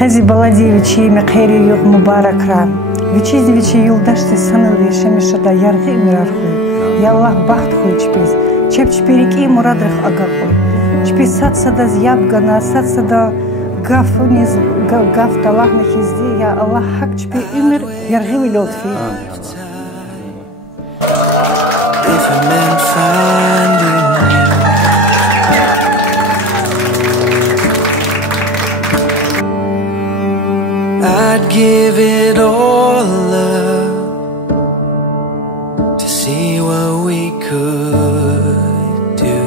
Qazi Baladiyevich imi khayri yo'q mubarakra. Vichizvichi yuldaşti sanıldı şemişada yargı imirar huy. Yallah baxt huy çpiz. Çep çpiriki muradrıx aga huy. Çpiz satsada ziyabgana, satsada gafuniz, gaf talahna hizdi. Ya Allah hak çpi imir yargı ve lütfi. If a man find in you, I'd give it all up to see what we could do.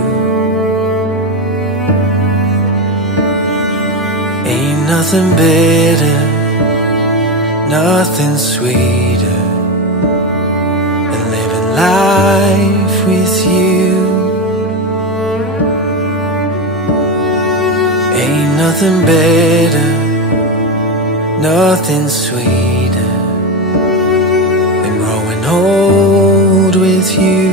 Ain't nothing better, nothing sweeter than living life with you. Ain't nothing better, nothing sweeter than growing old with you.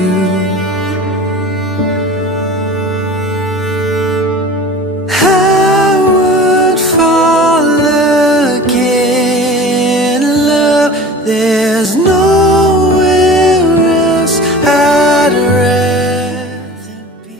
I would fall again in love. There's no